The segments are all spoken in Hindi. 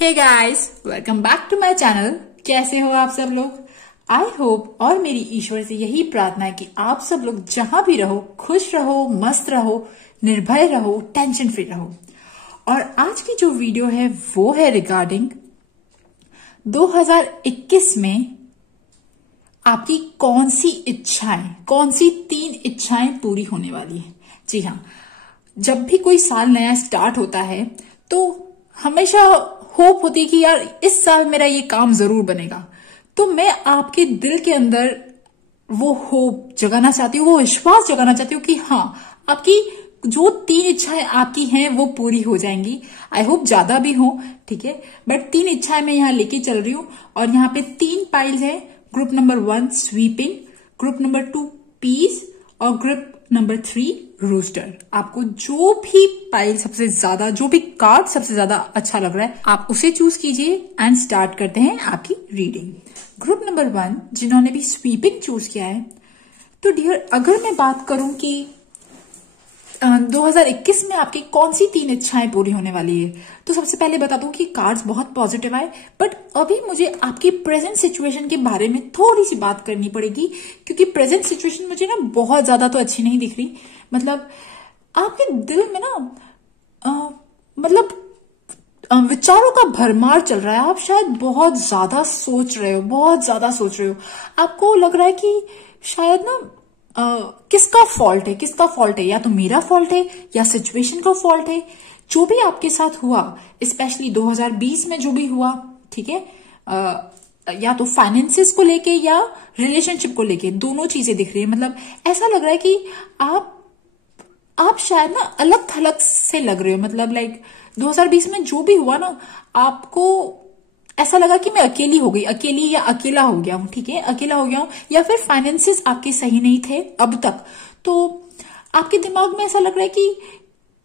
Hey guys, welcome back to my channel. कैसे हो आप सब लोग? आई होप और मेरी ईश्वर से यही प्रार्थना है कि आप सब लोग जहां भी रहो खुश रहो, मस्त रहो, निर्भय रहो, टेंशन फ्री रहो। और आज की जो वीडियो है वो है रिगार्डिंग 2021 में आपकी कौन सी 3 इच्छाएं पूरी होने वाली है। जी हाँ, जब भी कोई साल नया स्टार्ट होता है तो हमेशा होप होती है कि यार इस साल मेरा ये काम जरूर बनेगा। तो मैं आपके दिल के अंदर वो होप जगाना चाहती हूँ, वो विश्वास जगाना चाहती हूँ कि हाँ, आपकी जो 3 इच्छाएं आपकी हैं वो पूरी हो जाएंगी। आई होप ज्यादा भी हो, ठीक है, बट 3 इच्छाएं मैं यहाँ लेके चल रही हूँ। और यहाँ पे 3 पाइल्स है। Group number 1 sweeping, group number 2 peace और ग्रुप नंबर 3 रूस्टर। आपको जो भी पाइल सबसे ज्यादा, जो भी कार्ड सबसे ज्यादा अच्छा लग रहा है आप उसे चूज कीजिए एंड स्टार्ट करते हैं आपकी रीडिंग। ग्रुप नंबर 1 जिन्होंने भी स्वीपिंग चूज किया है, तो डियर अगर मैं बात करूं कि 2021 में आपकी कौन सी 3 इच्छाएं पूरी होने वाली है, तो सबसे पहले बता दूं कि कार्ड्स बहुत पॉजिटिव आए, बट अभी मुझे आपकी प्रेजेंट सिचुएशन के बारे में थोड़ी सी बात करनी पड़ेगी, क्योंकि प्रेजेंट सिचुएशन मुझे ना बहुत ज्यादा तो अच्छी नहीं दिख रही। मतलब आपके दिल में ना विचारों का भरमार चल रहा है। आप शायद बहुत ज्यादा सोच रहे हो, आपको लग रहा है कि शायद ना किसका फॉल्ट है, या तो मेरा फॉल्ट है या सिचुएशन का फॉल्ट है। जो भी आपके साथ हुआ, स्पेशली 2020 में जो भी हुआ, ठीक है, या तो फाइनेंसेस को लेके या रिलेशनशिप को लेके, दोनों चीजें दिख रही है। मतलब ऐसा लग रहा है कि आप शायद ना अलग थलग से लग रहे हो। मतलब लाइक 2020 में जो भी हुआ ना, आपको ऐसा लगा कि मैं अकेली हो गई, अकेली या अकेला हो गया हूं, ठीक है, अकेला हो गया हूं, या फिर फाइनेंसेस आपके सही नहीं थे अब तक। तो आपके दिमाग में ऐसा लग रहा है कि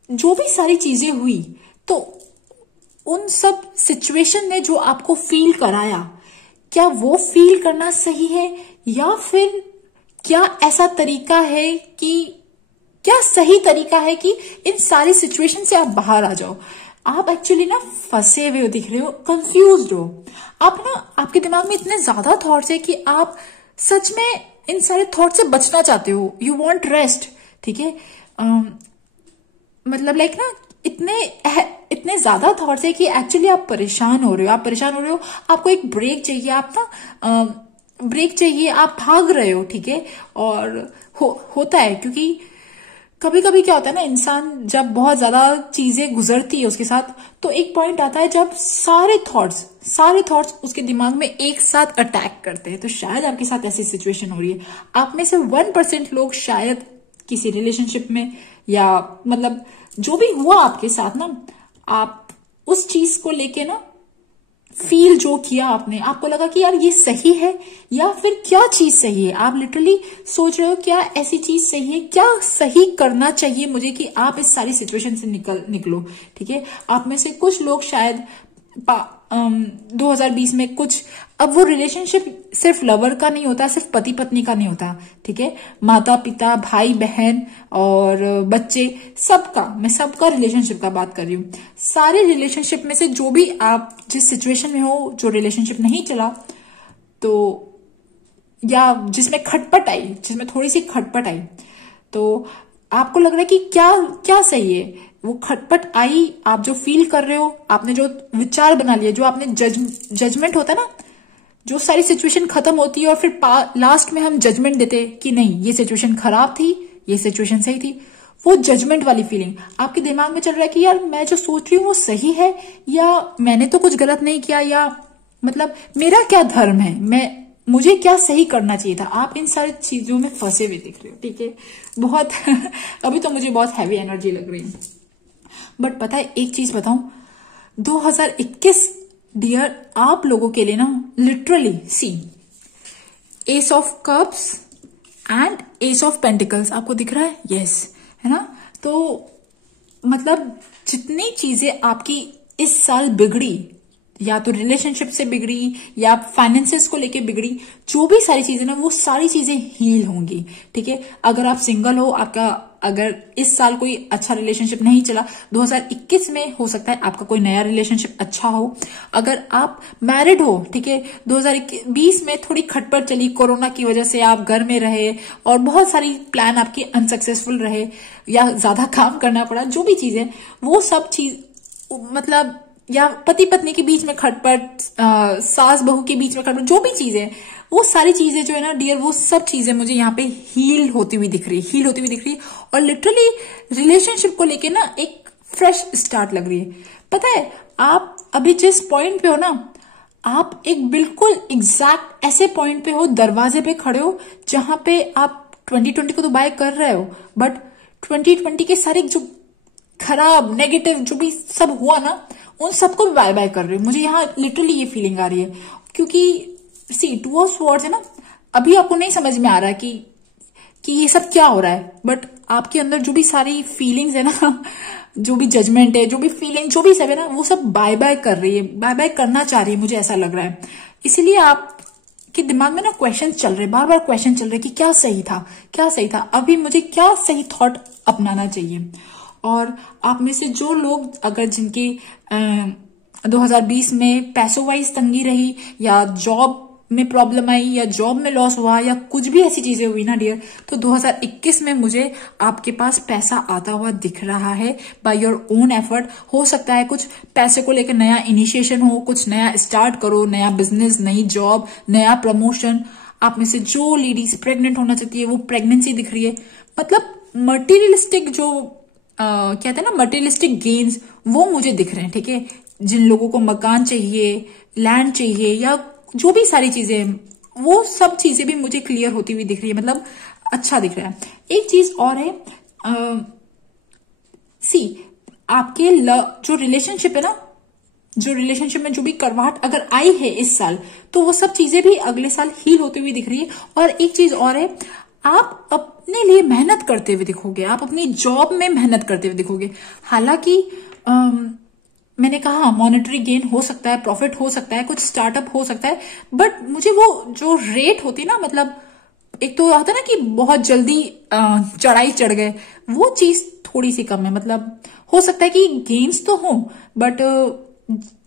जो भी सारी चीजें हुई, तो उन सब सिचुएशन ने जो आपको फील कराया, क्या वो फील करना सही है, या फिर क्या सही तरीका है कि इन सारी सिचुएशन से आप बाहर आ जाओ। आप एक्चुअली ना फंसे हुए दिख रहे हो, कंफ्यूज्ड हो। आप ना, आपके दिमाग में इतने ज्यादा थॉट्स है कि आप सच में इन सारे थॉट से बचना चाहते हो। यू वांट रेस्ट, ठीक है। मतलब लाइक ना इतने ज्यादा थॉट्स है कि एक्चुअली आप परेशान हो रहे हो। आपको एक ब्रेक चाहिए, ब्रेक चाहिए, आप भाग रहे हो, ठीक है। और होता है, क्योंकि कभी कभी क्या होता है ना, इंसान जब बहुत ज्यादा चीजें गुजरती है उसके साथ, तो एक पॉइंट आता है जब सारे थॉट्स उसके दिमाग में एक साथ अटैक करते हैं। तो शायद आपके साथ ऐसी सिचुएशन हो रही है। आप में से 1% लोग शायद किसी रिलेशनशिप में, या मतलब जो भी हुआ आपके साथ ना, आप उस चीज को लेके ना फील जो किया आपने, आपको लगा कि यार ये सही है या फिर क्या चीज सही है। आप लिटरली सोच रहे हो क्या ऐसी चीज सही है, क्या सही करना चाहिए मुझे कि आप इस सारी सिचुएशन से निकलो, ठीक है। आप में से कुछ लोग शायद 2020 में कुछ, अब वो रिलेशनशिप सिर्फ लवर का नहीं होता, सिर्फ पति पत्नी का नहीं होता, ठीक है, माता पिता, भाई बहन और बच्चे, मैं सबका रिलेशनशिप का बात कर रही हूँ। सारे रिलेशनशिप में से जो भी आप जिस सिचुएशन में हो, जो रिलेशनशिप नहीं चला, तो या जिसमें थोड़ी सी खटपट आई, तो आपको लग रहा है कि क्या सही है। वो खटपट आई, आप जो फील कर रहे हो, आपने जो विचार बना लिया, जो आपने जजमेंट होता है ना, जो सारी सिचुएशन खत्म होती है और फिर लास्ट में हम जजमेंट देते कि नहीं ये सिचुएशन खराब थी, ये सिचुएशन सही थी। वो जजमेंट वाली फीलिंग आपके दिमाग में चल रहा है कि यार मैं जो सोच रही हूँ वो सही है, या मैंने तो कुछ गलत नहीं किया, या मतलब मेरा क्या धर्म है, मुझे क्या सही करना चाहिए था। आप इन सारी चीजों में फंसे हुए दिख रहे हो, ठीक है। बहुत अभी तो मुझे बहुत हैवी एनर्जी लग रही है। बट पता है, एक चीज बताऊं, 2021 डियर आप लोगों के लिए ना literally see ace of cups and ace of pentacles आपको दिख रहा है, यस, है ना। तो मतलब जितनी चीजें आपकी इस साल बिगड़ी, या तो रिलेशनशिप से बिगड़ी या फाइनेंसेस को लेके बिगड़ी, जो भी सारी चीजें ना वो सारी चीजें हील होंगी। ठीक है, अगर आप सिंगल हो, आपका अगर इस साल कोई अच्छा रिलेशनशिप नहीं चला, 2021 में हो सकता है आपका कोई नया रिलेशनशिप अच्छा हो। अगर आप मैरिड हो, ठीक है, 2020 में थोड़ी खटपट चली, कोरोना की वजह से आप घर में रहे और बहुत सारी प्लान आपकी अनसक्सेसफुल रहे या ज्यादा काम करना पड़ा, जो भी चीज है वो सब चीज मतलब, या पति पत्नी के बीच में खटपट, सास बहू के बीच में खटपट, जो भी चीज है वो सारी चीजें जो है ना डियर, वो सब चीजें मुझे यहाँ पे हील होती हुई दिख रही है और लिटरली रिलेशनशिप को लेके ना एक फ्रेश स्टार्ट लग रही है। पता है, आप अभी जिस पॉइंट पे हो ना, आप एक बिल्कुल एग्जैक्ट ऐसे पॉइंट पे हो, दरवाजे पे खड़े हो, जहां पे आप 2020 को तो बाय कर रहे हो, बट 2020 के सारे जो खराब नेगेटिव जो भी सब हुआ ना, उन सबको भी बाय बाय कर रहे हो। मुझे यहाँ लिटरली ये फीलिंग आ रही है, क्योंकि सी टू ऑफ स्वॉर्ड्स है ना, अभी आपको नहीं समझ में आ रहा है कि ये सब क्या हो रहा है, बट आपके अंदर जो भी सारी फीलिंग्स है ना, जो भी जजमेंट है, जो भी फीलिंग, जो भी सब है ना, वो सब बाय बाय कर रही है, बाय बाय करना चाह रही है, मुझे ऐसा लग रहा है। इसीलिए आप के दिमाग में ना क्वेश्चन चल रहे, बार बार क्वेश्चन चल रहे कि क्या सही था, अभी मुझे क्या सही थॉट अपनाना चाहिए। और आप में से जो लोग अगर जिनके 2020 में पैसों वाइज तंगी रही, या जॉब में प्रॉब्लम आई, या जॉब में लॉस हुआ, या कुछ भी ऐसी चीजें हुई ना डियर, तो 2021 में मुझे आपके पास पैसा आता हुआ दिख रहा है बाय योर ओन एफर्ट। हो सकता है कुछ पैसे को लेकर नया इनिशिएशन हो, कुछ नया स्टार्ट करो, नया बिजनेस, नई जॉब, नया प्रमोशन। आप में से जो लेडीज प्रेग्नेंट होना चाहती है, वो प्रेगनेंसी दिख रही है। मतलब मटेरियलिस्टिक जो कहते हैं ना, मटेरियलिस्टिक गेन्स, वो मुझे दिख रहे हैं। ठीक है, जिन लोगों को मकान चाहिए, लैंड चाहिए, या जो भी सारी चीजें, वो सब चीजें भी मुझे क्लियर होती हुई दिख रही है, मतलब अच्छा दिख रहा है। एक चीज और है, आपके जो रिलेशनशिप है ना, जो रिलेशनशिप में जो भी करवाहट अगर आई है इस साल, तो वो सब चीजें भी अगले साल हील होती हुई दिख रही है। और एक चीज और है, आप अपने लिए मेहनत करते हुए दिखोगे, आप अपनी जॉब में मेहनत करते हुए दिखोगे। हालांकि मैंने कहा मॉनेटरी गेन हो सकता है, प्रॉफिट हो सकता है, कुछ स्टार्टअप हो सकता है, बट मुझे वो जो रेट होती ना, मतलब एक तो आता है ना कि बहुत जल्दी चढ़ाई चढ़ गए, वो चीज थोड़ी सी कम है। मतलब हो सकता है कि गेन्स तो हो, बट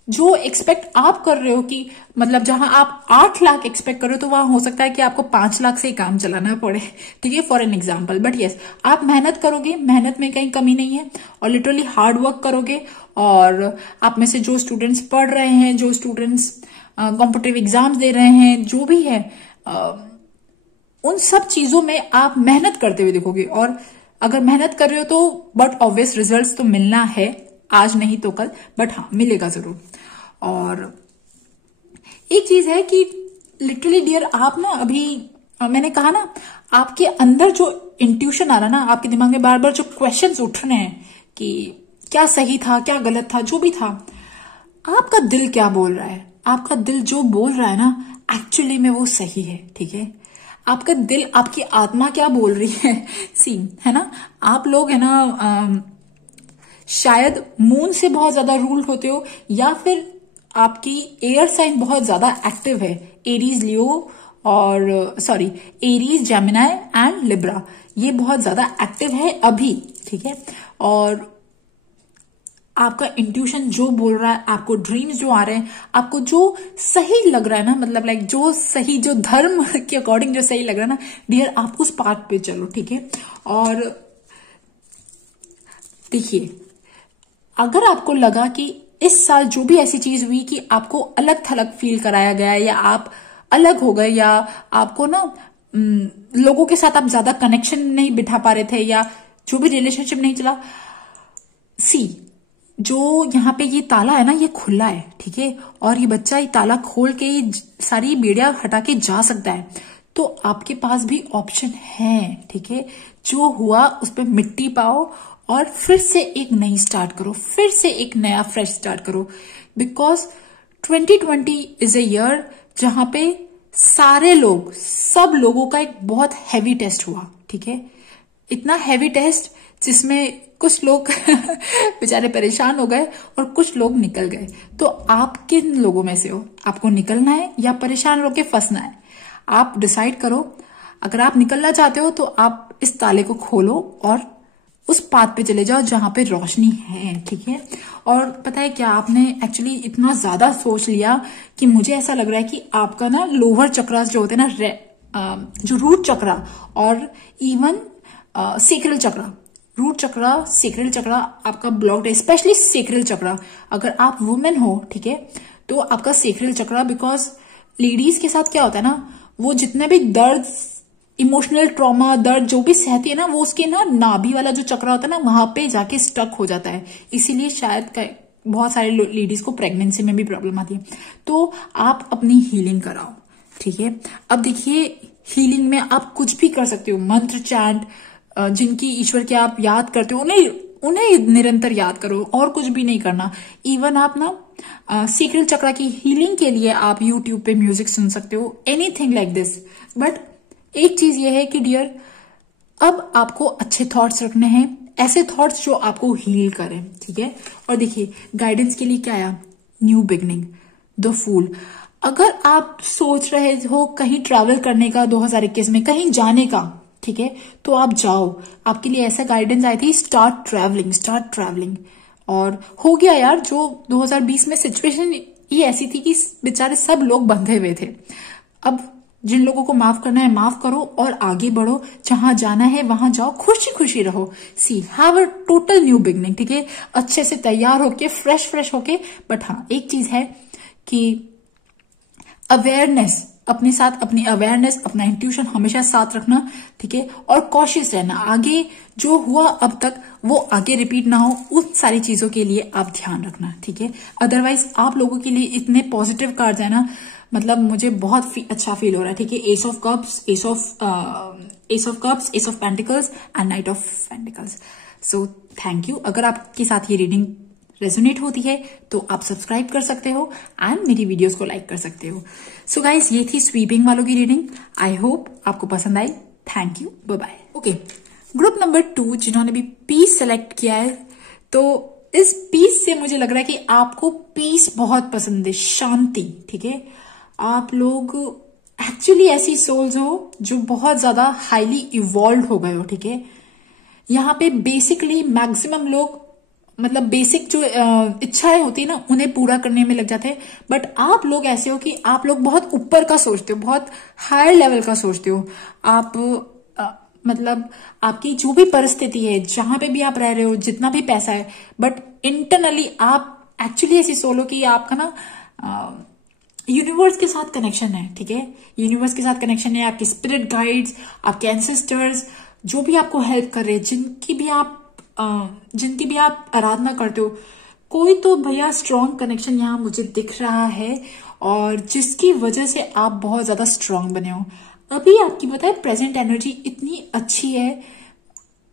जो एक्सपेक्ट आप कर रहे हो कि मतलब जहां आप 8 लाख एक्सपेक्ट कर रहे हो, तो वहां हो सकता है कि आपको 5 लाख से ही काम चलाना पड़े। ठीक है, for an example. But yes, आप मेहनत करोगे, मेहनत में कहीं कमी नहीं है, और लिटरली हार्ड वर्क करोगे। और आप में से जो स्टूडेंट्स पढ़ रहे हैं, जो स्टूडेंट्स कॉम्पिटिटिव एग्जाम्स दे रहे हैं, जो भी है, उन सब चीजों में आप मेहनत करते हुए दिखोगे। और अगर मेहनत कर रहे हो तो बट ऑब्वियस रिजल्ट्स तो मिलना है, आज नहीं तो कल, बट हाँ मिलेगा जरूर। और एक चीज है कि लिटरली डियर, आप ना अभी मैंने कहा ना, आपके अंदर जो इंट्यूशन आ रहा ना, आपके दिमाग में बार बार जो क्वेश्चंस उठ रहे हैं कि क्या सही था, क्या गलत था, जो भी था, आपका दिल क्या बोल रहा है, आपका दिल जो बोल रहा है ना, एक्चुअली में वो सही है। ठीक है, आपका दिल, आपकी आत्मा क्या बोल रही है, है ना, आप लोग है ना, शायद मून से बहुत ज्यादा रूल होते हो, या फिर आपकी एयर साइन बहुत ज्यादा एक्टिव है, एरीज, लियो और एरीज, जेमिनाई एंड लिब्रा, ये बहुत ज्यादा एक्टिव है अभी। ठीक है, और आपका इंट्यूशन जो बोल रहा है, आपको ड्रीम्स जो आ रहे हैं, आपको जो सही लग रहा है ना, मतलब लाइक जो सही, जो धर्म के अकॉर्डिंग जो सही लग रहा है ना डियर, आप उस पाथ पे चलो। ठीक है, और देखिए, अगर आपको लगा कि इस साल जो भी ऐसी चीज हुई कि आपको अलग थलग फील कराया गया, या आप अलग हो गए, या आपको ना लोगों के साथ आप ज्यादा कनेक्शन नहीं बिठा पा रहे थे, या जो भी रिलेशनशिप नहीं चला, जो यहाँ पे ये ताला है ना, ये खुला है। ठीक है, और ये बच्चा ये ताला खोल के सारी बेड़ियां हटा के जा सकता है, तो आपके पास भी ऑप्शन है। ठीक है, जो हुआ उस पर मिट्टी पाओ और फिर से एक नई स्टार्ट करो, फिर से एक नया फ्रेश स्टार्ट करो। बिकॉज 2020 इज ए ईयर जहां पे सारे लोग, सब लोगों का एक बहुत हैवी टेस्ट हुआ। ठीक है, इतना हैवी टेस्ट जिसमें कुछ लोग बेचारे परेशान हो गए और कुछ लोग निकल गए। तो आप किन लोगों में से हो? आपको निकलना है या परेशान होकर फंसना है? आप डिसाइड करो। अगर आप निकलना चाहते हो तो आप इस ताले को खोलो और उस पाथ पे चले जाओ जहां पे रोशनी है, ठीक है। और पता है क्या, आपने एक्चुअली इतना ज्यादा सोच लिया कि मुझे ऐसा लग रहा है कि आपका ना लोअर चक्रास जो होते हैं ना, जो रूट चक्रा और इवन सेक्रल चक्रा, रूट चक्रा, सेक्रल चक्रा आपका ब्लॉक्ड है, स्पेशली सेक्रल चक्रा। अगर आप वुमेन हो, ठीक है, तो आपका सेक्रल चक्रा, बिकॉज लेडीज के साथ क्या होता है ना, वो जितने भी दर्द, इमोशनल ट्रॉमा, दर्द जो भी सहती है ना, वो उसके ना नाभि वाला जो चक्रा होता है ना, वहां पे जाके स्टक हो जाता है। इसीलिए शायद बहुत सारे लेडीज को प्रेगनेंसी में भी प्रॉब्लम आती है। तो आप अपनी हीलिंग कराओ, ठीक है। अब देखिए, हीलिंग में आप कुछ भी कर सकते हो, मंत्र चैंट, जिनकी ईश्वर के आप याद करते हो उन्हें निरंतर याद करो, और कुछ भी नहीं करना। इवन आप ना सेक्रल चक्रा की हीलिंग के लिए आप यूट्यूब पे म्यूजिक सुन सकते हो, एनीथिंग लाइक दिस। बट एक चीज ये है कि डियर, अब आपको अच्छे थॉट्स रखने हैं, ऐसे थॉट्स जो आपको हील करें, ठीक है। और देखिए, गाइडेंस के लिए क्या आया, न्यू बिगनिंग, द फूल। अगर आप सोच रहे हो कहीं ट्रैवल करने का 2021 में, कहीं जाने का, ठीक है, तो आप जाओ। आपके लिए ऐसा गाइडेंस आई थी, स्टार्ट ट्रैवलिंग, स्टार्ट ट्रैवलिंग। और हो गया यार, जो 2020 में सिचुएशन ये ऐसी थी कि बेचारे सब लोग बंधे हुए थे। अब जिन लोगों को माफ करना है माफ करो और आगे बढ़ो, जहां जाना है वहां जाओ, खुशी खुशी रहो। See have a total new beginning, ठीक है, अच्छे से तैयार होके, फ्रेश होके। बट हाँ, एक चीज है कि अवेयरनेस, अपने साथ अपनी अवेयरनेस, अपना इंट्यूशन हमेशा साथ रखना, ठीक है। और कॉशियस रहना, आगे जो हुआ अब तक वो आगे रिपीट ना हो, उन सारी चीजों के लिए आप ध्यान रखना, ठीक है। अदरवाइज आप लोगों के लिए इतने पॉजिटिव कार्ड्स है ना, मतलब मुझे बहुत अच्छा फील हो रहा है, ठीक है। S of cups, S of pentacles and night of pentacles. So thank you. अगर आपके साथ ये रीडिंग रेजोनेट होती है तो आप सब्सक्राइब कर सकते हो एंड मेरी वीडियोस को लाइक कर सकते हो। सो गाइस, ये थी स्वीपिंग वालों की रीडिंग। आई होप आपको पसंद आई। Thank you, bye bye. Okay, group number 2 जिन्होंने भी पीस सेलेक्ट किया है, तो इस पीस से मुझे लग रहा है कि आपको पीस बहुत पसंद है, शांति, ठीक है। आप लोग एक्चुअली ऐसी सोल्स हो जो बहुत ज्यादा हाईली इवॉल्व हो गए हो, ठीक है। यहाँ पे बेसिकली मैक्सिमम लोग, मतलब बेसिक जो इच्छाएं होती है ना, उन्हें पूरा करने में लग जाते हैं। बट आप लोग ऐसे हो कि आप लोग बहुत ऊपर का सोचते हो, बहुत हायर लेवल का सोचते हो। आप मतलब आपकी जो भी परिस्थिति है, जहां पे भी आप रह रहे हो, जितना भी पैसा है, बट इंटरनली आप एक्चुअली ऐसी सोल हो कि आपका ना यूनिवर्स के साथ कनेक्शन है, ठीक है। यूनिवर्स के साथ कनेक्शन है, आपके स्पिरिट गाइड्स, आपके एंसेस्टर्स जो भी आपको हेल्प कर रहे हैं, जिनकी भी आप आराधना करते हो, कोई तो भैया स्ट्रॉन्ग कनेक्शन यहाँ मुझे दिख रहा है, और जिसकी वजह से आप बहुत ज्यादा स्ट्रॉन्ग बने हो। अभी आपकी बताए प्रेजेंट एनर्जी इतनी अच्छी है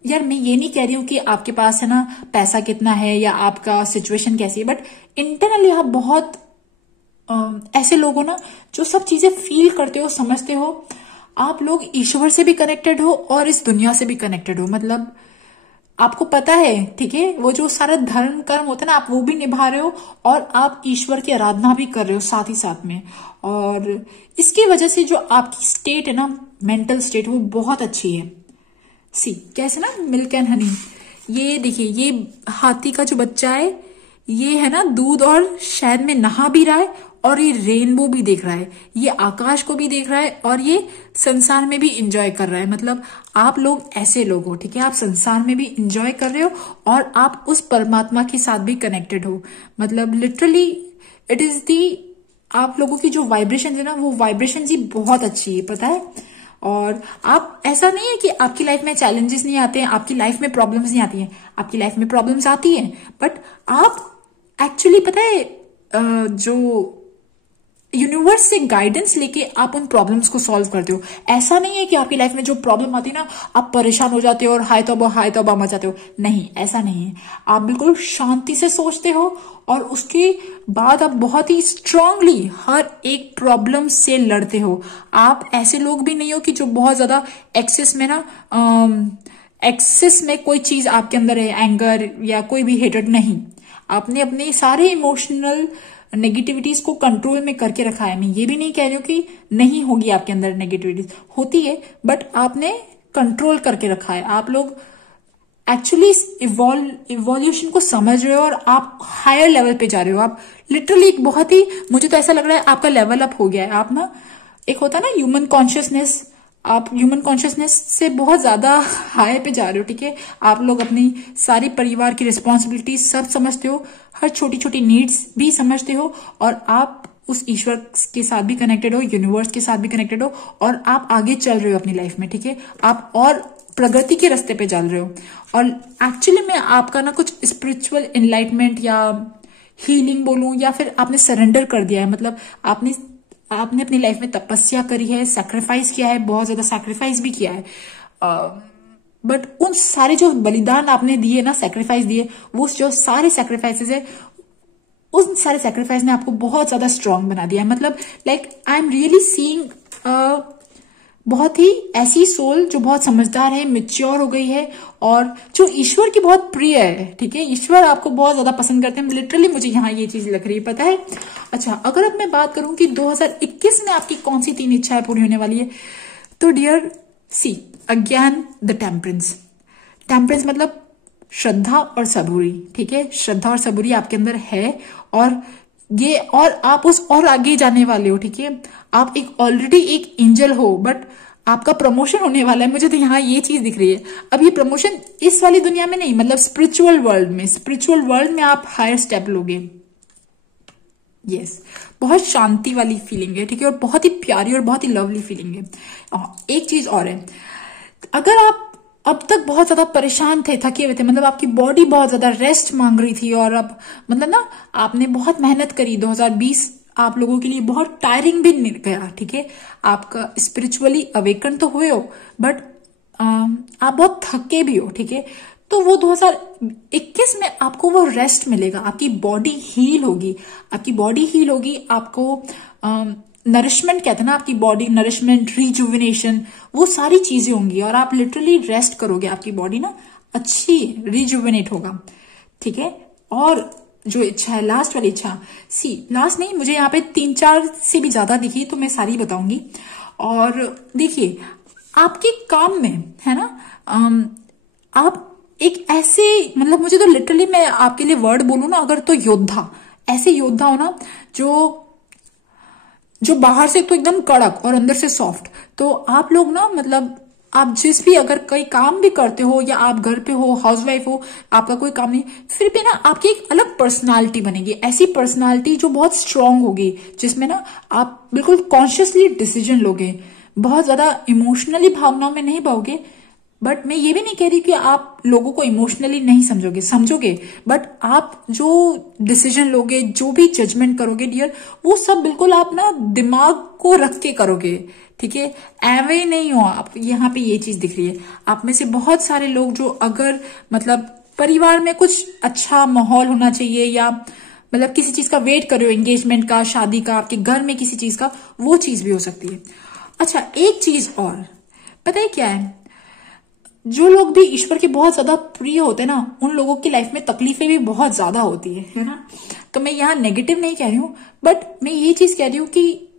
यार। मैं ये नहीं कह रही हूँ कि आपके पास है ना पैसा कितना है या आपका सिचुएशन कैसी है, बट इंटरनली आप बहुत ऐसे लोग हो ना जो सब चीजें फील करते हो, समझते हो। आप लोग ईश्वर से भी कनेक्टेड हो और इस दुनिया से भी कनेक्टेड हो। मतलब आपको पता है, ठीक है, वो जो सारा धर्म कर्म होता है ना, आप वो भी निभा रहे हो और आप ईश्वर की आराधना भी कर रहे हो साथ ही साथ में। और इसकी वजह से जो आपकी स्टेट है ना, मेंटल स्टेट, वो बहुत अच्छी है। सी कैसे ना, मिल्क एंड हनी। ये देखिए, ये हाथी का जो बच्चा है, ये है ना दूध और शहद में नहा भी रहा है, और ये रेनबो भी देख रहा है, ये आकाश को भी देख रहा है, और ये संसार में भी इंजॉय कर रहा है। मतलब आप लोग ऐसे लोग हो, ठीक है, आप संसार में भी इंजॉय कर रहे हो और आप उस परमात्मा के साथ भी कनेक्टेड हो। मतलब लिटरली इट इज दी, आप लोगों की जो वाइब्रेशन है ना, वो वाइब्रेशन ही बहुत अच्छी है, पता है। और आप, ऐसा नहीं है कि आपकी लाइफ में चैलेंजेस नहीं आते हैं, आपकी लाइफ में प्रॉब्लम्स नहीं आती हैं, आपकी लाइफ में प्रॉब्लम्स आती हैं, बट आप एक्चुअली पता है जो यूनिवर्स से गाइडेंस लेके आप उन प्रॉब्लम्स को सॉल्व करते हो। ऐसा नहीं है कि आपकी लाइफ में जो प्रॉब्लम आती है ना, आप परेशान हो जाते हो और हाय तौबा मचाते हो। नहीं, ऐसा नहीं है। आप बिल्कुल शांति से सोचते हो और उसके बाद आप बहुत ही स्ट्रांगली हर एक प्रॉब्लम से लड़ते हो। आप ऐसे लोग भी नहीं हो कि जो बहुत ज्यादा एक्सेस में ना एक्सेस में कोई चीज आपके अंदर है, एंगर या कोई भी हेटेड नहीं, आपने अपने सारे इमोशनल नेगेटिविटीज को कंट्रोल में करके रखा है। मैं ये भी नहीं कह रही हूँ कि नहीं होगी आपके अंदर नेगेटिविटीज, होती है, बट आपने कंट्रोल करके रखा है। आप लोग एक्चुअली इवोल्यूशन को समझ रहे हो और आप हायर लेवल पे जा रहे हो। आप लिटरली एक बहुत ही, मुझे तो ऐसा लग रहा है आपका लेवल अप हो गया है। आप ना, एक होता है ना ह्यूमन कॉन्शियसनेस, आप ह्यूमन कॉन्शियसनेस से बहुत ज्यादा हाई पे जा रहे हो, ठीक है। आप लोग अपनी सारी परिवार की रिस्पॉन्सिबिलिटी सब समझते हो, हर छोटी छोटी नीड्स भी समझते हो, और आप उस ईश्वर के साथ भी कनेक्टेड हो, यूनिवर्स के साथ भी कनेक्टेड हो, और आप आगे चल रहे हो अपनी लाइफ में, ठीक है। आप और प्रगति के रास्ते पे चल रहे हो, और एक्चुअली में आपका ना कुछ स्पिरिचुअल एनलाइटमेंट या हीलिंग बोलूं, या फिर आपने सरेंडर कर दिया है, मतलब आपने अपनी लाइफ में तपस्या करी है, सैक्रिफाइस किया है, बहुत ज्यादा सैक्रिफाइस भी किया है, बट उन सारे जो बलिदान आपने दिए ना, सैक्रिफाइस दिए, वो जो सारे सैक्रिफाइसेस है, उन सारे सैक्रिफाइस ने आपको बहुत ज्यादा स्ट्रांग बना दिया है। मतलब like I am really seeing बहुत ही ऐसी सोल जो बहुत समझदार है, मेच्योर हो गई है, और जो ईश्वर की बहुत प्रिय है, ठीक है। ईश्वर आपको बहुत ज्यादा पसंद करते हैं, लिटरली मुझे यहाँ ये चीज लग रही है, पता है। अच्छा, अगर अब मैं बात करूं कि 2021 में आपकी कौन सी 3 इच्छाएं पूरी होने वाली है, तो dear see again the temperance. Temperance मतलब श्रद्धा और सबूरी, ठीक है। श्रद्धा और सबूरी आपके अंदर है, और ये, और आप उस और आगे जाने वाले हो, ठीक है। आप एक ऑलरेडी एक एंजल हो, बट आपका प्रमोशन होने वाला है। मुझे तो यहाँ ये चीज दिख रही है। अब ये प्रमोशन इस वाली दुनिया में नहीं, मतलब स्पिरिचुअल वर्ल्ड में आप हायर स्टेप लोगे। यस, बहुत शांति वाली फीलिंग है, ठीक है, और बहुत ही प्यारी और बहुत ही लवली फीलिंग है। एक चीज और है, अगर आप अब तक बहुत ज्यादा परेशान थे, थके हुए थे, मतलब आपकी बॉडी बहुत ज्यादा रेस्ट मांग रही थी, और अब मतलब ना आपने बहुत मेहनत करी, 2020 आप लोगों के लिए बहुत टायरिंग भी गया, ठीक है। आपका स्पिरिचुअली अवेकन तो हुए हो, बट आप बहुत थके भी हो, ठीक है। तो वो 2021 में आपको वो रेस्ट मिलेगा, आपकी बॉडी हील होगी, आपको नरिशमेंट कहते हैं ना, आपकी बॉडी नरिशमेंट, रिजुविनेशन, वो सारी चीजें होंगी, और आप लिटरली रेस्ट करोगे, आपकी बॉडी ना अच्छी रिजुविनेट होगा, ठीक है। और जो इच्छा है, लास्ट वाली इच्छा, लास्ट नहीं, मुझे यहाँ पे 3-4 से भी ज्यादा दिखी, तो मैं सारी बताऊंगी। और देखिए, आपके काम में है ना, आप एक ऐसे, मतलब मुझे तो लिटरली, मैं आपके लिए वर्ड बोलूं ना अगर, तो योद्धा, ऐसे योद्धा हो ना जो बाहर से तो एकदम कड़क और अंदर से सॉफ्ट। तो आप लोग ना, मतलब आप जिस भी, अगर कोई काम भी करते हो, या आप घर पे हो, हाउसवाइफ हो, आपका कोई काम नहीं, फिर भी ना आपकी एक अलग पर्सनालिटी बनेगी, ऐसी पर्सनालिटी जो बहुत स्ट्रांग होगी, जिसमें ना आप बिल्कुल कॉन्शियसली डिसीजन लोगे, बहुत ज्यादा इमोशनली भावनाओं में नहीं बहोगे। बट मैं ये भी नहीं कह रही कि आप लोगों को इमोशनली नहीं समझोगे, बट आप जो डिसीजन लोगे, जो भी जजमेंट करोगे डियर, वो सब बिल्कुल आप ना दिमाग को रख के करोगे, ठीक है। एवे नहीं हो आप, यहाँ पे ये चीज दिख रही है। आप में से बहुत सारे लोग जो, अगर मतलब परिवार में कुछ अच्छा माहौल होना चाहिए, या मतलब किसी चीज का वेट कर रहे हो, एंगेजमेंट का, शादी का, आपके घर में किसी चीज का, वो चीज भी हो सकती है। अच्छा, एक चीज और पता है क्या है, जो लोग भी ईश्वर के बहुत ज्यादा प्रिय होते हैं ना, उन लोगों की लाइफ में तकलीफें भी बहुत ज्यादा होती है ना। तो मैं यहाँ नेगेटिव नहीं कह रही हूँ, बट मैं ये चीज कह रही हूँ कि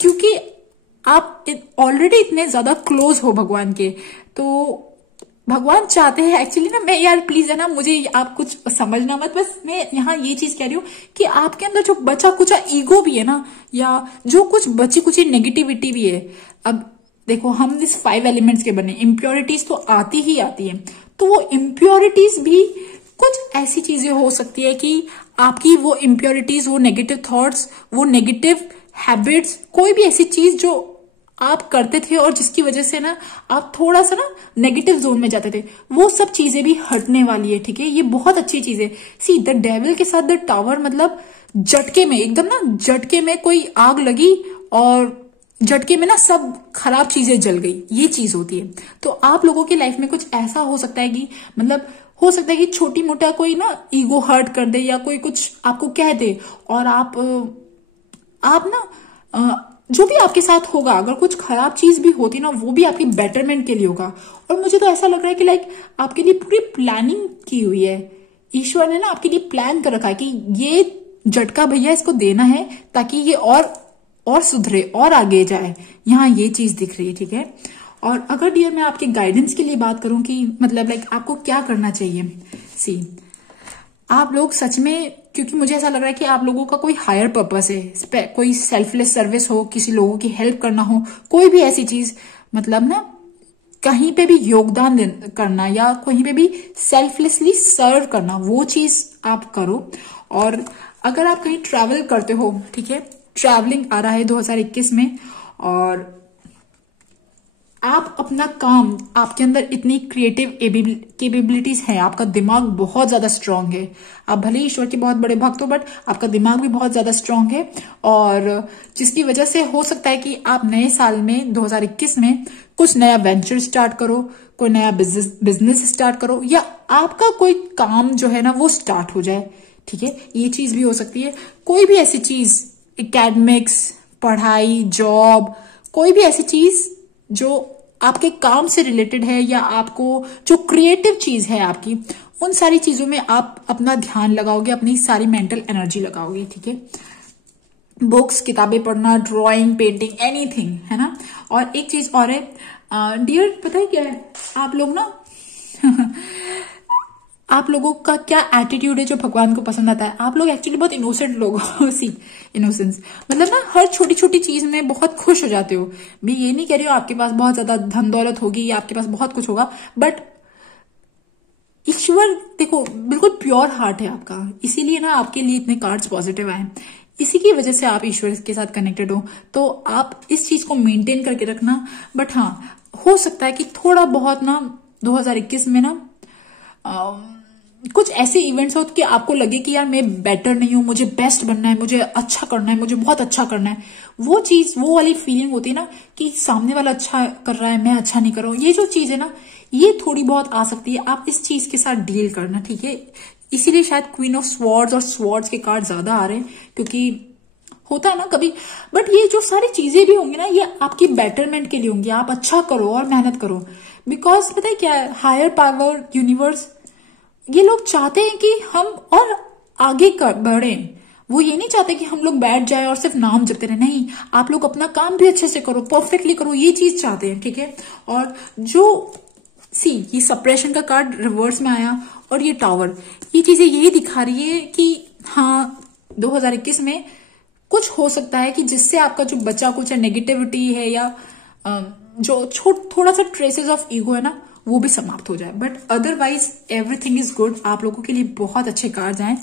क्योंकि आप ऑलरेडी इतने ज्यादा क्लोज हो भगवान के, तो भगवान चाहते हैं एक्चुअली ना, मैं यार प्लीज है ना, मुझे आप कुछ समझना मत, बस मैं यहाँ ये चीज कह रही हूँ कि आपके अंदर जो बचा कुचा ईगो भी है ना, या जो कुछ बची कुची नेगेटिविटी भी है। अब देखो, हम इस 5 एलिमेंट्स के बने, इम्प्योरिटीज तो आती ही आती है, तो वो इम्प्योरिटीज भी कुछ ऐसी चीजें हो सकती है कि आपकी वो इम्प्योरिटीज, वो नेगेटिव थॉट्स, वो नेगेटिव हैबिट्स, कोई भी ऐसी चीज जो आप करते थे और जिसकी वजह से ना आप थोड़ा सा ना नेगेटिव जोन में जाते थे, वो सब चीजें भी हटने वाली है, ठीक है। ये बहुत अच्छी चीज है। सी द डेविल के साथ द टावर, मतलब झटके में, एकदम ना झटके में कोई आग लगी और झटके में ना सब खराब चीजें जल गई, ये चीज होती है। तो आप लोगों की लाइफ में कुछ ऐसा हो सकता है कि, मतलब हो सकता है कि छोटी मोटा कोई ना ईगो हर्ट कर दे, या कोई कुछ आपको कह दे, और आप ना जो भी आपके साथ होगा, अगर कुछ खराब चीज भी होती ना, वो भी आपके बेटरमेंट के लिए होगा। और मुझे तो ऐसा लग रहा है कि लाइक आपके लिए पूरी प्लानिंग की हुई है। ईश्वर ने ना आपके लिए प्लान कर रखा है कि ये झटका भैया इसको देना है ताकि ये और सुधरे और आगे जाए। यहाँ ये चीज दिख रही है, ठीक है। और अगर डियर मैं आपके गाइडेंस के लिए बात करूं कि मतलब लाइक आपको क्या करना चाहिए, सी आप लोग सच में, क्योंकि मुझे ऐसा लग रहा है कि आप लोगों का कोई हायर पर्पस है, कोई सेल्फलेस सर्विस हो, किसी लोगों की हेल्प करना हो, कोई भी ऐसी चीज, मतलब ना कहीं पे भी योगदान करना या कहीं पे भी सेल्फलेसली सर्व करना, वो चीज आप करो। और अगर आप कहीं ट्रैवल करते हो, ठीक है, ट्रैवलिंग आ रहा है 2021 में, और आप अपना काम, आपके अंदर इतनी क्रिएटिव कैपेबिलिटीज है, आपका दिमाग बहुत ज्यादा स्ट्रांग है। आप भले ईश्वर के बहुत बड़े भक्त हो, बट आपका दिमाग भी बहुत ज्यादा स्ट्रांग है। और जिसकी वजह से हो सकता है कि आप नए साल में 2021 में कुछ नया वेंचर स्टार्ट करो, कोई नया बिजनेस स्टार्ट करो, या आपका कोई काम जो है ना वो स्टार्ट हो जाए, ठीक है। ये चीज भी हो सकती है। कोई भी ऐसी चीज, एकेडमिक्स, पढ़ाई, जॉब, कोई भी ऐसी चीज जो आपके काम से रिलेटेड है या आपको जो क्रिएटिव चीज है आपकी, उन सारी चीजों में आप अपना ध्यान लगाओगे, अपनी सारी मेंटल एनर्जी लगाओगे, ठीक है। बुक्स, किताबें पढ़ना, ड्राइंग, पेंटिंग, एनीथिंग, है ना। और एक चीज और है डियर, पता है क्या है, आप लोग ना आप लोगों का क्या एटीट्यूड है जो भगवान को पसंद आता है। आप लोग एक्चुअली बहुत इनोसेंट लोग हो। सी इनोसेंस मतलब ना हर छोटी छोटी चीज में बहुत खुश हो जाते हो। मैं ये नहीं कह रही हूँ आपके पास बहुत ज्यादा धन दौलत होगी या आपके पास बहुत कुछ होगा, बट ईश्वर देखो बिल्कुल प्योर हार्ट है आपका, इसीलिए ना आपके लिए इतने कार्ड्स पॉजिटिव आए। इसी की वजह से आप ईश्वर के साथ कनेक्टेड हो, तो आप इस चीज को मेंटेन करके रखना। बट हाँ, हो सकता है कि थोड़ा बहुत ना 2021 में ना कुछ ऐसे इवेंट्स हो कि आपको लगे कि यार मैं बेटर नहीं हूं, मुझे बेस्ट बनना है, मुझे अच्छा करना है, मुझे बहुत अच्छा करना है। वो चीज, वो वाली फीलिंग होती है ना कि सामने वाला अच्छा कर रहा है, मैं अच्छा नहीं कर रहा हूं, ये जो चीज है ना, ये थोड़ी बहुत आ सकती है। आप इस चीज के साथ डील करना, ठीक है। इसीलिए शायद क्वीन ऑफ स्वॉर्ड्स और स्वॉर्ड्स के कार्ड ज्यादा आ रहे हैं, क्योंकि होता है ना कभी। बट ये जो सारी चीजें भी होंगी ना, ये आपकी बेटरमेंट के लिए होंगी। आप अच्छा करो और मेहनत करो, बिकॉज पता है क्या है, हायर पावर, यूनिवर्स, ये लोग चाहते हैं कि हम और आगे बढ़े। वो ये नहीं चाहते कि हम लोग बैठ जाए और सिर्फ नाम जपते रहे। नहीं, आप लोग अपना काम भी अच्छे से करो, परफेक्टली करो, ये चीज चाहते हैं, ठीक है। और जो ये सप्रेशन का कार्ड रिवर्स में आया और ये टावर, ये चीजें यही दिखा रही है कि हाँ 2021 में कुछ हो सकता है कि जिससे आपका जो बचा कुछ नेगेटिविटी है या जो थोड़ा सा ट्रेसेस ऑफ ईगो है ना, वो भी समाप्त हो जाए। But otherwise everything is good. आप लोगों के लिए बहुत अच्छे कार्ड्स आए।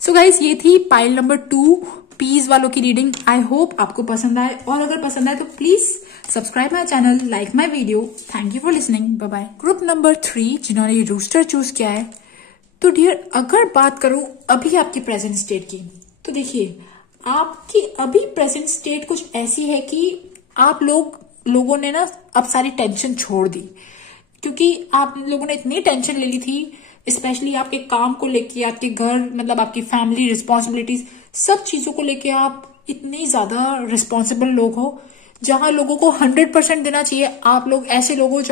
सो गाइज, ये थी पाइल नंबर 2 पीस वालों की रीडिंग। आई होप आपको पसंद आए, और अगर पसंद आए तो please subscribe my channel, like my video. Thank you for listening, bye bye. Group number 3 जिन्होंने रूस्टर चूज किया है, तो डियर अगर बात करूं अभी आपकी प्रेजेंट स्टेट की, तो देखिए आपकी अभी प्रेजेंट स्टेट कुछ ऐसी है कि आप लोगों ने ना अब सारी टेंशन छोड़ दी, क्योंकि आप लोगों ने इतनी टेंशन ले ली थी, स्पेशली आपके काम को लेके, आपके घर, मतलब आपकी फैमिली रिस्पॉन्सिबिलिटीज, सब चीजों को लेके आप इतनी ज्यादा रिस्पॉन्सिबल लोग हो। जहां लोगों को 100% देना चाहिए, आप लोग ऐसे लोग हो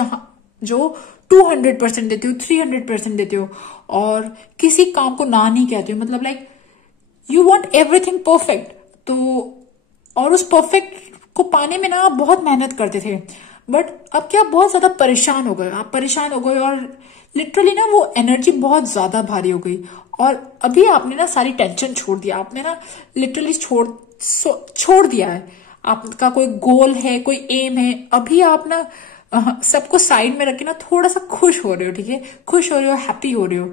जो 200% देते हो, 300% देते हो, और किसी काम को ना नहीं कहते हो। मतलब like you want everything perfect. तो और उस परफेक्ट को पाने में ना आप बहुत मेहनत करते थे, बट अब क्या बहुत ज्यादा परेशान हो गए। आप परेशान हो गए और लिटरली ना वो एनर्जी बहुत ज्यादा भारी हो गई, और अभी आपने ना सारी टेंशन छोड़ दिया। आपने ना लिटरली छोड़ दिया है। आपका कोई गोल है, कोई एम है, अभी आप ना सबको साइड में रख के ना थोड़ा सा खुश हो रहे हो, ठीक है। खुश हो रहे हो, हैप्पी हो रहे हो।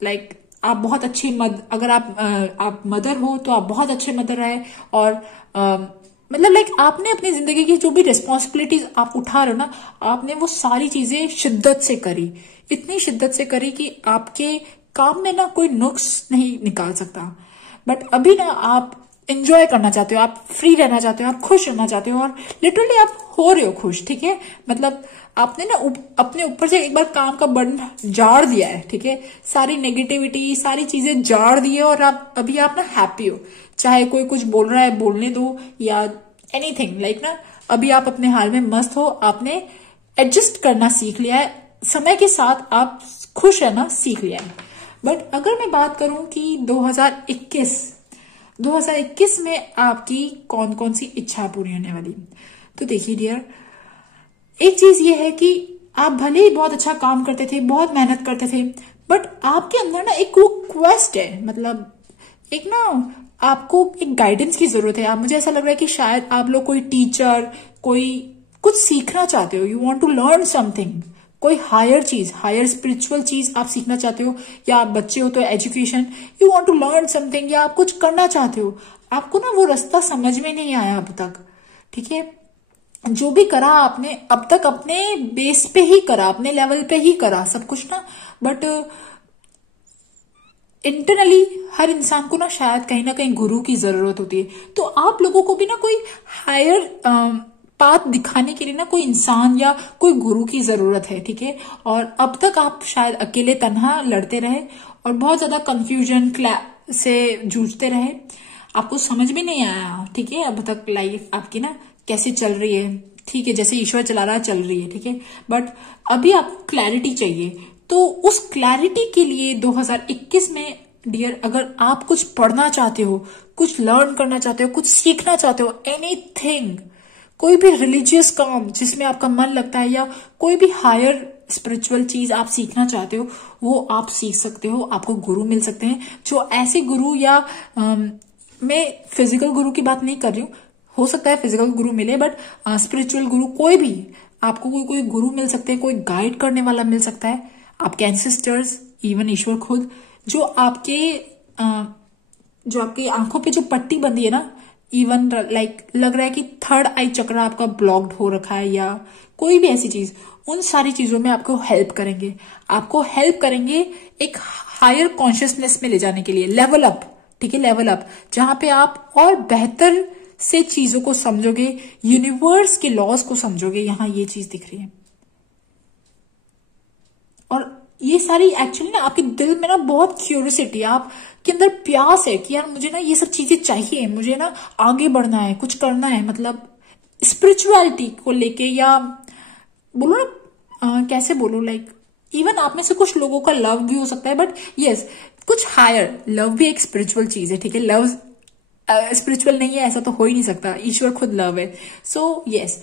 लाइक आप बहुत अच्छी अगर आप मदर हो तो आप बहुत अच्छे मदर रहे, और मतलब लाइक आपने अपनी जिंदगी की जो भी रिस्पॉन्सिबिलिटीज आप उठा रहे हो ना, आपने वो सारी चीजें शिद्दत से करी, इतनी शिद्दत से करी कि आपके काम में ना कोई नुक्स नहीं निकाल सकता। बट अभी ना आप एंजॉय करना चाहते हो, आप फ्री रहना चाहते हो, आप खुश रहना चाहते हो, और लिटरली आप हो रहे हो खुश, ठीक है। मतलब आपने ना अपने ऊपर से एक बार काम का बर्डन झाड़ दिया है, ठीक है। सारी नेगेटिविटी, सारी चीजें झाड़ दी है, और अभी आप ना हैप्पी हो। चाहे कोई कुछ बोल रहा है बोलने दो, या एनीथिंग लाइक ना, अभी आप अपने हाल में मस्त हो, आपने एडजस्ट करना सीख लिया है, समय के साथ आप खुश रहना सीख लिया है। बट अगर मैं बात करूं कि 2021 में आपकी कौन कौन सी इच्छा पूरी होने वाली, तो देखिए डियर, एक चीज ये है कि आप भले ही बहुत अच्छा काम करते थे, बहुत मेहनत करते थे, बट आपके अंदर ना एक वो क्वेस्ट है, मतलब एक ना आपको एक गाइडेंस की जरूरत है। आप, मुझे ऐसा लग रहा है कि शायद आप लोग कोई टीचर, कोई कुछ सीखना चाहते हो, you want to learn something, कोई हायर चीज, हायर स्पिरिचुअल चीज आप सीखना चाहते हो, या आप बच्चे हो तो education, you want to learn something, या आप कुछ करना चाहते हो, आपको ना वो रास्ता समझ में नहीं आया अब तक, ठीक है। जो भी करा आपने अब तक अपने बेस पे ही करा, अपने लेवल पे ही करा सब कुछ ना, बट इंटरनली हर इंसान को ना शायद कहीं ना कहीं गुरु की जरूरत होती है। तो आप लोगों को भी ना कोई हायर पाथ दिखाने के लिए ना कोई इंसान या कोई गुरु की जरूरत है, ठीक है। और अब तक आप शायद अकेले तन्हा लड़ते रहे और बहुत ज्यादा कंफ्यूजन से जूझते रहे, आपको समझ में नहीं आया, ठीक है, अब तक लाइफ आपकी ना कैसे चल रही है, ठीक है, जैसे ईश्वर चला रहा है चल रही है, ठीक है। बट अभी आपको क्लैरिटी चाहिए, तो उस क्लैरिटी के लिए 2021 में डियर, अगर आप कुछ पढ़ना चाहते हो, कुछ लर्न करना चाहते हो, कुछ सीखना चाहते हो, एनीथिंग, कोई भी रिलीजियस काम जिसमें आपका मन लगता है, या कोई भी हायर स्पिरिचुअल चीज आप सीखना चाहते हो, वो आप सीख सकते हो। आपको गुरु मिल सकते हैं, जो ऐसे गुरु, या मैं फिजिकल गुरु की बात नहीं कर रही हूँ, हो सकता है फिजिकल गुरु मिले, बट स्पिरिचुअल गुरु कोई भी आपको, कोई गुरु मिल सकते हैं, कोई गाइड करने वाला मिल सकता है, आपके एंसेस्टर्स, इवन ईश्वर खुद, जो आपकी आंखों पे जो पट्टी बंधी है ना, इवन लाइक लग रहा है कि थर्ड आई चक्र आपका ब्लॉक्ड हो रखा है, या कोई भी ऐसी चीज, उन सारी चीजों में आपको हेल्प करेंगे, एक हायर कॉन्शियसनेस में ले जाने के लिए, लेवल अप, ठीक है, लेवल अप, जहां पे आप और बेहतर से चीजों को समझोगे, यूनिवर्स के लॉज को समझोगे। यहां ये चीज दिख रही है, और ये सारी एक्चुअली ना आपके दिल में ना बहुत क्यूरियोसिटी, आपके अंदर प्यास है कि यार मुझे ना ये सब चीजें चाहिए, मुझे ना आगे बढ़ना है, कुछ करना है, मतलब स्पिरिचुअलिटी को लेके, या बोलो ना कैसे बोलो, लाइक इवन आप में से कुछ लोगों का लव भी हो सकता है, बट यस, कुछ हायर लव भी एक स्पिरिचुअल चीज है, ठीक है। लव स्पिरिचुअल नहीं है ऐसा तो हो ही नहीं सकता, ईश्वर खुद लव है। So yes,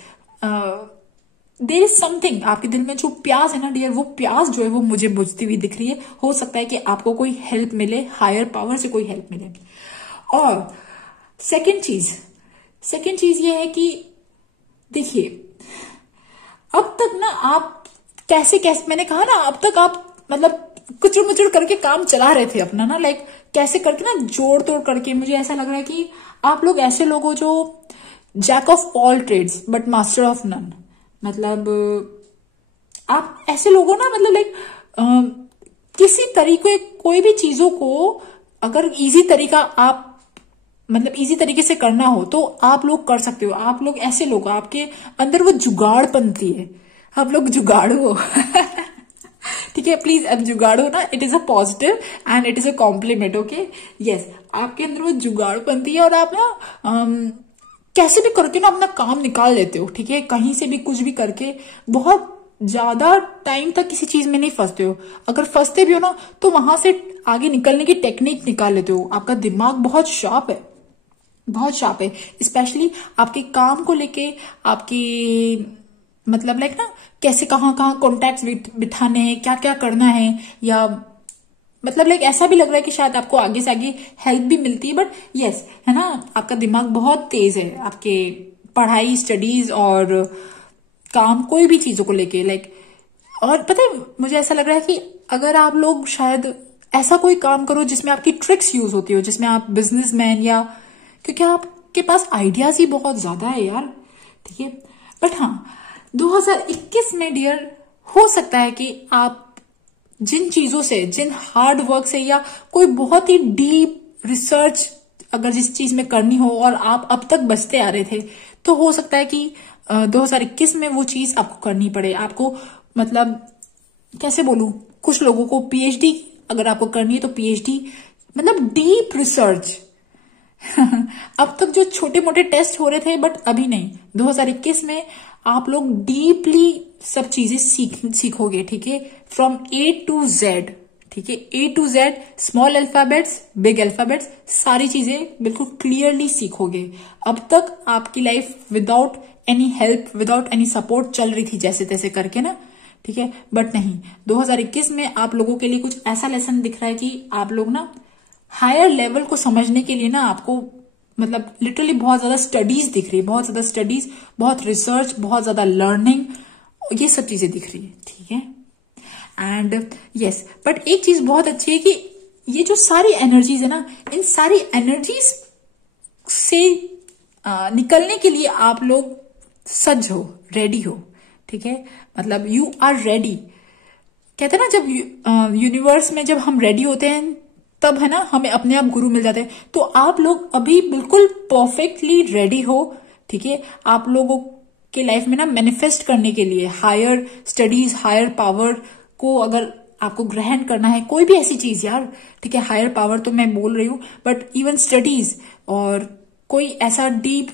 there is something, आपके दिल में जो प्यास है ना डियर, वो प्यास जो है वो मुझे बुझती हुई दिख रही है। हो सकता है कि आपको कोई हेल्प मिले, हायर पावर से कोई हेल्प मिले। और सेकंड चीज ये है कि देखिए, अब तक ना आप कैसे मैंने कहा ना, अब तक आप मतलब कुचड़ मुचड़ करके काम चला रहे थे अपना ना, लाइक कैसे करके ना, जोड़ तोड़ करके। मुझे ऐसा लग रहा है कि आप लोग ऐसे लोग हो जो jack of all trades but master of none, मतलब आप ऐसे लोग हो ना, मतलब लाइक किसी तरीके, कोई भी चीजों को अगर इजी तरीका आप मतलब इजी तरीके से करना हो तो आप लोग कर सकते हो। आप लोग ऐसे लोग, आपके अंदर वो जुगाड़ बनती है, आप लोग जुगाड़ू हो ठीक है, प्लीज, अब जुगाड़ू ना, it is a positive and it is a compliment, okay. Yes, आपके अंदर वो जुगाड़ बनती है, और आप ना कैसे भी करके ना अपना काम निकाल लेते हो, ठीक है, कहीं से भी कुछ भी करके बहुत ज्यादा टाइम तक किसी चीज में नहीं फंसते हो। अगर फंसते भी हो ना तो वहां से आगे निकलने की टेक्निक निकाल लेते हो। आपका दिमाग बहुत शार्प है, बहुत शार्प है, स्पेशली आपके काम को लेके, आपकी मतलब लाइक ना कैसे कहाँ कॉन्टैक्ट्स बिठाने हैं, क्या क्या करना है, या मतलब लाइक ऐसा भी लग रहा है कि शायद आपको आगे से आगे हेल्प भी मिलती है, बट यस, है ना, आपका दिमाग बहुत तेज है आपके पढ़ाई, स्टडीज और काम, कोई भी चीजों को लेके, लाइक। और पता है, मुझे ऐसा लग रहा है कि अगर आप लोग शायद ऐसा कोई काम करो जिसमें आपकी ट्रिक्स यूज होती हो, जिसमें आप बिजनेसमैन, या क्योंकि आपके पास आइडियाज ही बहुत ज्यादा है यार, ठीक है। बट हाँ, 2021 में डियर, हो सकता है कि आप जिन चीजों से, जिन हार्ड वर्क से, या कोई बहुत ही डीप रिसर्च अगर जिस चीज में करनी हो और आप अब तक बचते आ रहे थे, तो हो सकता है कि 2021 में वो चीज आपको करनी पड़े। आपको मतलब कैसे बोलूं, कुछ लोगों को पीएचडी अगर आपको करनी है तो पीएचडी, मतलब डीप रिसर्च, अब तक जो छोटे मोटे टेस्ट हो रहे थे, बट अभी नहीं। 2021 में आप लोग डीपली सब चीजें सीखोगे, ठीक है, फ्रॉम A to Z, ठीक है, A to Z, small alphabets, big alphabets, सारी चीजें बिल्कुल क्लियरली सीखोगे। अब तक आपकी life without any help, without any support चल रही थी जैसे तैसे करके ना, ठीक है, बट नहीं, 2021 में आप लोगों के लिए कुछ ऐसा लेसन दिख रहा है कि आप लोग ना हायर लेवल को समझने के लिए ना आपको मतलब लिटरली बहुत ज्यादा स्टडीज दिख रही है, बहुत ज्यादा स्टडीज, बहुत रिसर्च, बहुत ज्यादा लर्निंग, ये सब चीजें दिख रही है, ठीक है। एंड यस, बट एक चीज बहुत अच्छी है कि ये जो सारी एनर्जीज है ना, इन सारी एनर्जीज से निकलने के लिए आप लोग सज्ज हो, रेडी हो, ठीक है, मतलब यू आर रेडी। कहते हैं ना, जब यूनिवर्स में जब हम रेडी होते हैं तब है ना हमें अपने आप गुरु मिल जाते हैं। तो आप लोग अभी बिल्कुल परफेक्टली रेडी हो, ठीक है, आप लोगों के लाइफ में ना मैनिफेस्ट करने के लिए हायर स्टडीज, हायर पावर को अगर आपको ग्रहण करना है, कोई भी ऐसी चीज यार, ठीक है, हायर पावर तो मैं बोल रही हूं, बट इवन स्टडीज और कोई ऐसा डीप,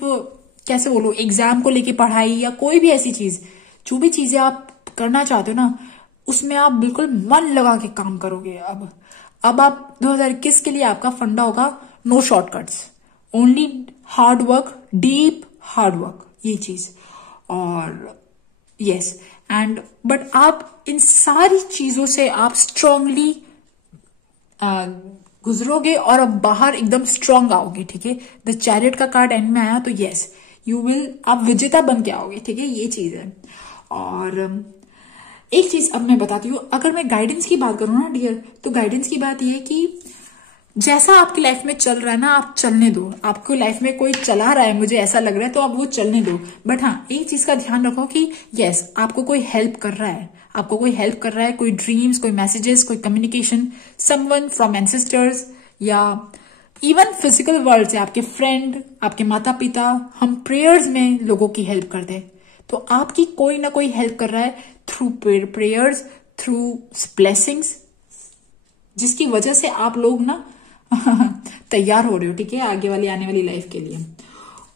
कैसे बोलूं, एग्जाम को लेके पढ़ाई या कोई भी ऐसी चीज, जो भी चीजें आप करना चाहते हो ना, उसमें आप बिल्कुल मन लगा के काम करोगे। अब आप 2021 के लिए आपका फंडा होगा no shortcuts, only hard work, deep hard work, ये चीज। और यस, एंड बट आप इन सारी चीजों से आप स्ट्रांगली गुजरोगे और अब बाहर एकदम स्ट्रांग आओगे, ठीक है। द चैरियट का कार्ड एंड में आया, तो यस यू विल, आप विजेता बन के आओगे, ठीक है, ये चीज है। और एक चीज अब मैं बताती हूँ, अगर मैं गाइडेंस की बात करूँ ना डियर, तो गाइडेंस की बात यह है कि जैसा आपकी लाइफ में चल रहा है ना, आप चलने दो। आपको लाइफ में कोई चला रहा है, मुझे ऐसा लग रहा है, तो आप वो चलने दो। बट हाँ, एक चीज का ध्यान रखो कि यस, आपको कोई हेल्प कर रहा है, आपको कोई हेल्प कर रहा है, कोई ड्रीम्स, कोई मैसेजेस, कोई कम्युनिकेशन, समवन फ्रॉम एंसेस्टर्स या इवन फिजिकल वर्ल्ड से, आपके फ्रेंड, आपके माता पिता। हम प्रेयर्स में लोगों की हेल्प करते हैं, तो आपकी कोई ना कोई हेल्प कर रहा है थ्रू प्रेयर्स, थ्रू ब्लेसिंग्स, जिसकी वजह से आप लोग ना तैयार हो रहे हो, ठीक है, आगे वाली आने वाली लाइफ के लिए।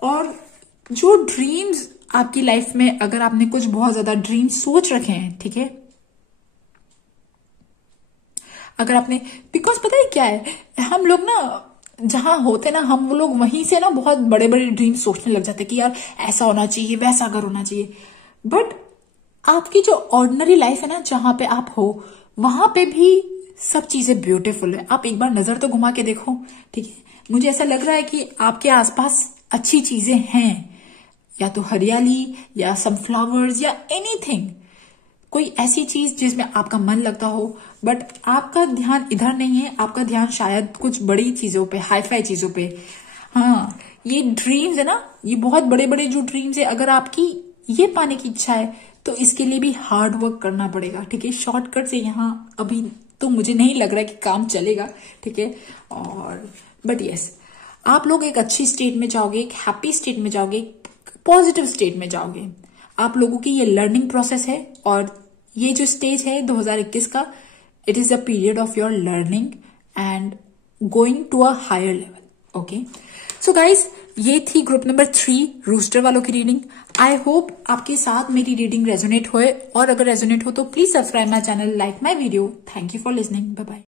और जो ड्रीम्स आपकी लाइफ में, अगर आपने कुछ बहुत ज्यादा ड्रीम्स सोच रखे हैं, ठीक है, अगर आपने, बिकॉज पता है क्या है, हम लोग ना जहां होते ना, हम लोग वहीं से ना बहुत बड़े बड़े ड्रीम्स सोचने लग जाते कि यार ऐसा होना चाहिए, वैसा अगर होना चाहिए। बट आपकी जो ऑर्डिनरी लाइफ है ना, जहां पे आप हो, वहां पे भी सब चीजें ब्यूटीफुल है। आप एक बार नजर तो घुमा के देखो, ठीक है। मुझे ऐसा लग रहा है कि आपके आसपास अच्छी चीजें हैं, या तो हरियाली, या सनफ्लावर्स, या एनीथिंग, कोई ऐसी चीज जिसमें आपका मन लगता हो। बट आपका ध्यान इधर नहीं है, आपका ध्यान शायद कुछ बड़ी चीजों पे, हाईफाई चीजों पे। हाँ, ये ड्रीम्स है ना, ये बहुत बड़े बड़े जो ड्रीम्स है, अगर आपकी ये पाने की इच्छा है तो इसके लिए भी हार्ड वर्क करना पड़ेगा, ठीक है। शॉर्टकट से यहाँ अभी तो मुझे नहीं लग रहा है कि काम चलेगा, ठीक है। और बट यस, आप लोग एक अच्छी स्टेट में जाओगे, एक हैप्पी स्टेट में जाओगे, पॉजिटिव स्टेट में जाओगे। आप लोगों की ये लर्निंग प्रोसेस है, और ये जो स्टेज है 2021 का, it is a period of your learning and going to a higher level, okay. So guys, ये थी ग्रुप नंबर 3 रूस्टर वालों की रीडिंग। आई होप आपके साथ मेरी रीडिंग रेजोनेट होए, और अगर रेजोनेट हो तो please subscribe my channel, like my video. Thank you for listening, bye bye.